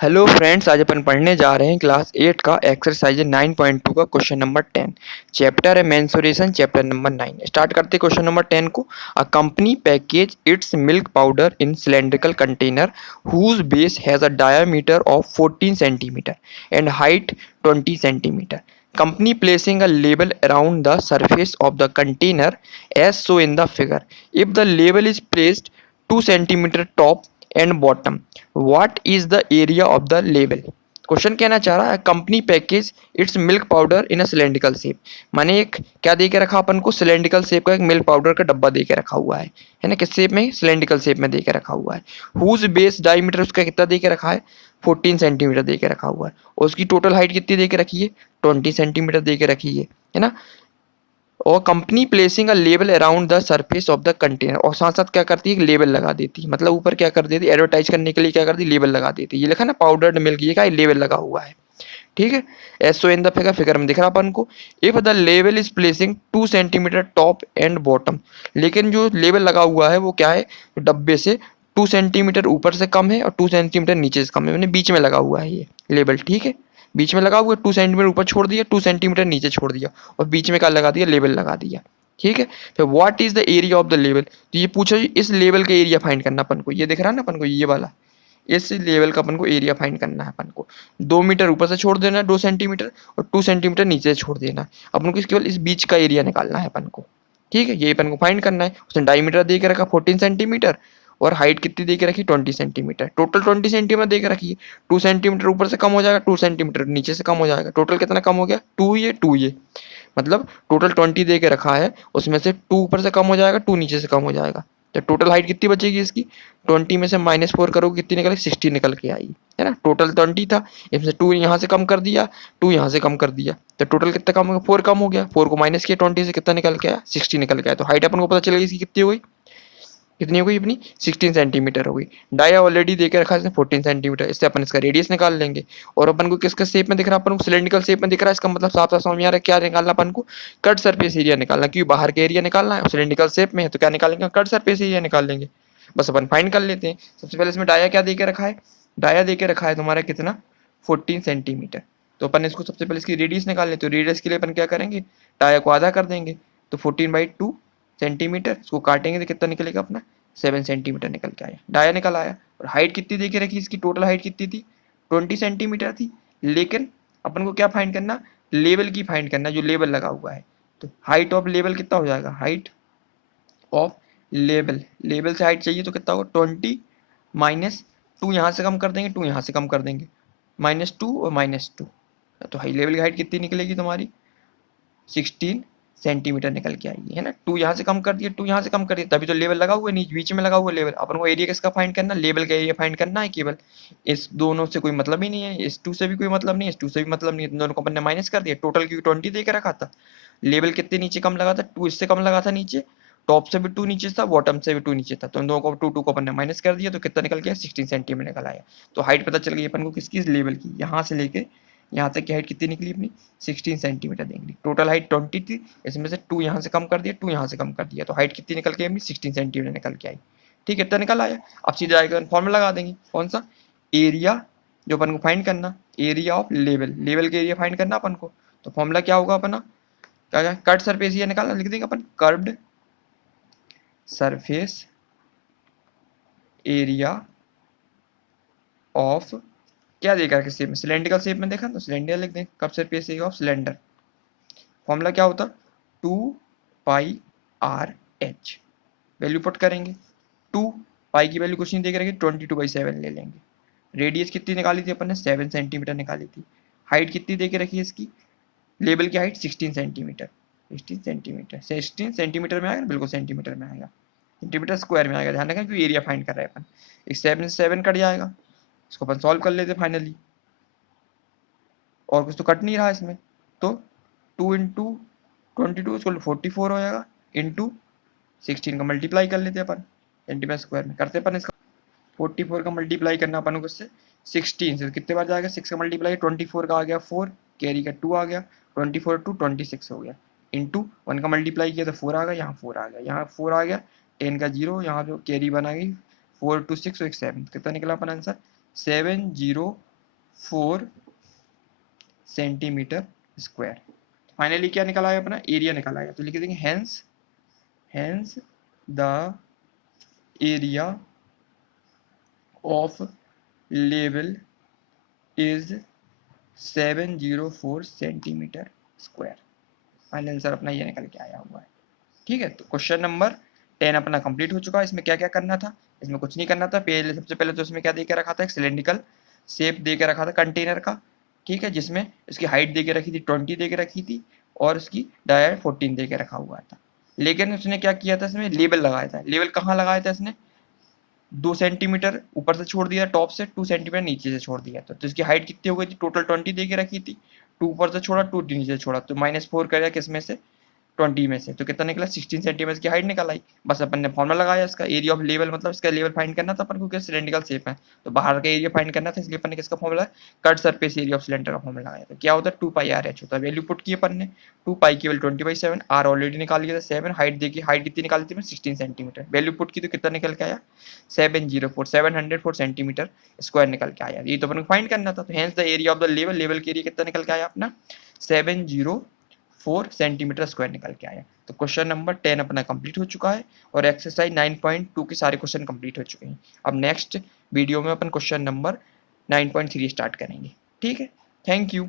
Hello friends, आज अपन पढ़ने जा रहे हैं क्लास 8 का एक्सरसाइज 9.2 का क्वेश्चन नंबर 10। चैप्टर है मेंसुरेशन, चैप्टर नंबर 9। स्टार्ट करते क्वेश्चन नंबर 10 को। A company package its milk powder in cylindrical container whose base has a diameter of 14 centimetre and height 20 centimetre. Company placing a label around the surface of the container as so in the figure. If the label is placed 2 centimeter top and bottom, what is the area of the label? Question कहना चाह रहा है company package its milk powder in a cylindrical shape. माने एक क्या दे के रखा अपन को, सिलेंड्रिकल शेप का एक मिल्क पाउडर का डब्बा दे के रखा हुआ है ना। किस शेप में? सिलेंड्रिकल शेप में दे के रखा हुआ है। हुज बेस डायमीटर उसका कितना दे के रखा है? 14 सेंटीमीटर दे के रखा हुआ है। और उसकी टोटल हाइट कितनी दे के रखी है? 20 सेंटीमीटर दे के रखी है ना। और company placing a label around the surface of the container, और साथ साथ क्या करती है, लेबल लगा देती है। मतलब ऊपर क्या कर देती है, एडवर्टाइज करने के लिए क्या करती है, लेबल लगा देती है। ये लिखा ना पाउडर्ड मिल्क, ये क्या है, लेबल लगा हुआ है। ठीक है। So in the figure, figure में दिख रहा अपन को। If the level is placing 2 centimetre top and bottom, लेकिन जो लेवल लगा हुआ है वो क्या है, डब्बे से 2 सेंटीमीटर ऊपर से कम है और 2 सेंटीमीटर नीचे से कम है। मैंने बीच में लगा हुआ है ये लेवल। ठीक है, बीच में लगा हुआ है। 2 सेंटीमीटर ऊपर छोड़ दिया, 2 सेंटीमीटर नीचे छोड़ दिया, और बीच में क्या लगा दिया, लेवल लगा दिया। ठीक है। फिर what is the area of the level, तो ये पूछा जी इस लेवल का एरिया फाइंड करना अपन को। ये दिख रहा है ना अपन को, ये वाला, इस लेवल का अपन को एरिया फाइंड करना है। अपन को 2 मीटर ऊपर से छोड़ देना है, 2 सेंटीमीटर, और 2 सेंटीमीटर नीचे से छोड़ देना है। अपन को केवल इस बीच का एरिया निकालना है अपन को। ठीक है, ये अपन को फाइंड करना है। उसने डायमीटर दे के रखा 14 सेंटीमीटर, और हाइट कितनी दे के रखी, 20 सेंटीमीटर। टोटल 20 सेंटीमीटर दे के रखी है। 2 सेंटीमीटर ऊपर से कम हो जाएगा, 2 सेंटीमीटर नीचे से कम हो जाएगा। टोटल कितना कम हो गया, 2 ये 2 ये, मतलब टोटल 20 दे के रखा है, उसमें से 2 ऊपर से कम हो जाएगा, 2 नीचे से कम हो जाएगा। तो टोटल हाइट कितनी बचेगी इसकी, 20 में से -4 करोगे कितनी निकलेगी, 60 निकल के आई, है ना। टोटल 20 था, इसमें 2 यहाँ से कम कर दिया, 2 यहाँ से कम कर दिया, तो टोटल कितना कम हो गया, 4 कम हो गया। 4 को माइनस किया 20 से, कितना निकल के आया, 60 निकल के आया। तो हाइट अपन को पता चल गई इसकी कितनी हो गई, कितनी हो गई अपनी, 16 सेंटीमीटर हो गई। डाया ऑलरेडी देके रखा है इसने 14 सेंटीमीटर, इससे अपन इसका रेडियस निकाल लेंगे। और अपन को किसका शेप में दिख रहा है, अपन को सिलेंड्रिकल शेप में दिख रहा है। इसका मतलब साफ साफ समझ में आ रहा है क्या निकालना अपन को, कट सरफेस एरिया निकालना। क्योंकि बाहर का एरिया निकालना है, सिलेंड्रिकल शेप में है, तो क्या निकालेंगे, कट सरफेस एरिया निकाल लेंगे। बस अपन फाइंड कर लेते हैं। सबसे पहले इसमें डाया क्या देके रखा है, डाया देके रखा है तुम्हारा कितना, 14 सेंटीमीटर। तो अपन इसको सबसे पहले इसकी रेडियस निकाल लेते, तो रेडियस के लिए अपन क्या करेंगे, डाया को आधा कर देंगे, तो 14/2 सेंटीमीटर। इसको काटेंगे तो कितना निकलेगा अपना, 7 सेंटीमीटर निकल के आया, डाया निकल आया। और हाइट कितनी दे के रखी, इसकी टोटल हाइट कितनी थी, 20 सेंटीमीटर थी। लेकिन अपन को क्या फाइंड करना, लेवल की फाइंड करना, जो लेवल लगा हुआ है। तो हाइट ऑफ लेवल कितना हो जाएगा, हाइट ऑफ लेवल, लेवल से हाइट चाहिए तो कितना होगा, 20 माइनस 2 यहाँ से कम कर देंगे, 2 यहाँ से कम कर देंगे, -2 और -2। तो हाई लेवल की हाइट कितनी निकलेगी तुम्हारी, 16 सेंटीमीटर निकल के आएगी, है ना। 2 यहाँ से कम कर दिया, 2 यहाँ से कम कर दिया, तभी तो लेवल लगा हुआ है, नीचे बीच में लगा हुआ लेवल। अपन को एरिया किसका फाइंड करना, लेवल का एरिया फाइंड करना है केवल। इस दोनों से कोई मतलब ही नहीं है, इस 2 से भी कोई मतलब नहीं है, इस 2 से भी मतलब नहीं है, दोनों को अपन ने माइनस कर दिया। टोटल क्योंकि 20 दे के रखा था, लेवल कितने नीचे कम लगा था, 2 इससे कम लगा था नीचे, टॉप से भी 2 नीचे था, बॉटम से भी 2 नीचे था। तो इन दोनों को 2 को अपन ने माइनस कर दिया, तो कितना निकल गया, 16 सेंटीमीटर निकल आया। तो हाइट पता चल गई अपन को किसकी, लेवल की। यहाँ से लेके यहाँ तक की हाइट कितनी निकली अपनी, 16 सेंटीमीटर निकली। टोटल हाइट 20 थी, इसमें से 2 यहाँ से कम कर दिया, 2 यहाँ से कम कर दिया, तो हाइट कितनी निकल के अपनी, 16 सेंटीमीटर निकल के आई। ठीक है, इतना निकल आया। अब सीधे आएगा फॉर्मूला लगा देंगे, कौन सा, एरिया, जो अपन को फाइंड करना, एरिया ऑफ लेवल, लेवल के एरिया फाइंड करना अपन को। तो फॉर्मूला क्या होगा अपना, क्या क्या, कट सरफेस एरिया निकालना, लिख देंगे अपन, कर्व्ड सरफेस एरिया ऑफ, क्या देखा किस शेप में, सिलेंड्रिकल शेप में देखा, तो सिलेंडर लिख दें, curve surface area of cylinder. Formula क्या होता, 2πr/h, वैल्यू पुट करेंगे। 2 पाई की वैल्यू कुछ नहीं देके रखेंगे, 22/7 ले लेंगे। रेडियस कितनी निकाली थी अपन ने, 7 सेंटीमीटर निकाली थी। हाइट कितनी देके रखी है इसकी, लेवल की हाइट 16 सेंटीमीटर, 16 सेंटीमीटर, 16 सेंटीमीटर में आएगा, बिल्कुल सेंटीमीटर में आएगा, सेंटीमीटर स्क्वायर में आएगा, ध्यान रखें क्योंकि एरिया फाइंड कर रहे हैं अपन। एक 7 से 7 कट जाएगा, इसको अपन सॉल्व कर लेते फाइनली, और कुछ तो कट नहीं रहा इसमें। तो 2 इंटू 22 इसको 44 हो जाएगा, इंटू 16 का मल्टीप्लाई कर लेते अपन, सेंटीमीटर स्क्वायर में करते अपन इसका। 44 का मल्टीप्लाई करना अपन को इससे, 16 से कितने बार जाएगा, 6 का मल्टीप्लाई, 24 का आ गया 4, कैरी का 2 आ गया, 24 टू 26 हो गया, इंटू 1 का मल्टीप्लाई किया तो 4 आ गया, यहाँ 4 आ गया, यहाँ 4 आ गया, 10 का 0, यहाँ जो कैरी बना गई 4 टू 6 तो एक 7, कितना निकला अपन आंसर, 70 4 सेंटीमीटर स्क्वायर। फाइनली क्या निकला है अपना एरिया निकला है, तो लिख देंगे hence the area of level is 704 centimetre square. Final answer अपना ये निकल के आया हुआ है। ठीक है, तो क्वेश्चन नंबर 10 अपना कंप्लीट हो चुका है। इसमें क्या क्या करना था, इसमें कुछ नहीं करना था। पहले सबसे पहले तो इसमें क्या दे के रखा था, एक सिलेंड्रिकल शेप दे के रखा था कंटेनर का, ठीक है, जिसमें इसकी हाइट दे के रखी थी 20 दे के रखी थी और इसकी डाया 14 दे के रखा हुआ था। लेकिन उसने क्या किया था, इसमें लेबल लगाया था। लेबल कहाँ लगाया था इसने, 2 सेंटीमीटर ऊपर से छोड़ दिया टॉप से, 2 सेंटीमीटर नीचे से छोड़ दिया था। तो इसकी हाइट कितनी हो गई थी, टोटल 20 दे के रखी थी, 2 ऊपर से छोड़ा 2 नीचे से छोड़ा, तो -4 करेगा किसमें से, 20 में से, तो कितना निकला 16 सेंटीमीटर की हाइट निकल आई। बस अपन ने फॉर्मूला लगाया इसका, एरिया ऑफ लेवल मतलब इसका लेवल फाइंड करना था अपन को, क्योंकि सिलेंड्रिकल शेप है तो बाहर का एरिया फाइंड करना था, इसलिए अपन ने किसका formula, cut surface area of cylinder का फॉर्मूला लगाया। तो क्या होता है 2πr/h होता है। वैल्यू पुट की अपन ने, 2π की वैल्यू 20/7, r ऑलरेडी निकाल लिया था 7, हाइट देखी, हाइट कितनी निकाली थी 16 सेंटीमीटर, वैल्यू पुट की तो कितना निकल के आया 704 सेंटीमीटर स्क्वायर निकल के आया। ये तो अपन को फाइंड करना था। तो hence the area of the level, level के एरिया कितना निकल के आया अपना 704 सेंटीमीटर स्क्वायर निकल के आया। तो क्वेश्चन नंबर 10 अपना कंप्लीट हो चुका है और एक्सरसाइज 9.2 के सारे क्वेश्चन कंप्लीट हो चुके हैं। अब नेक्स्ट वीडियो में अपन क्वेश्चन नंबर 9.3 स्टार्ट करेंगे। ठीक है, थैंक यू।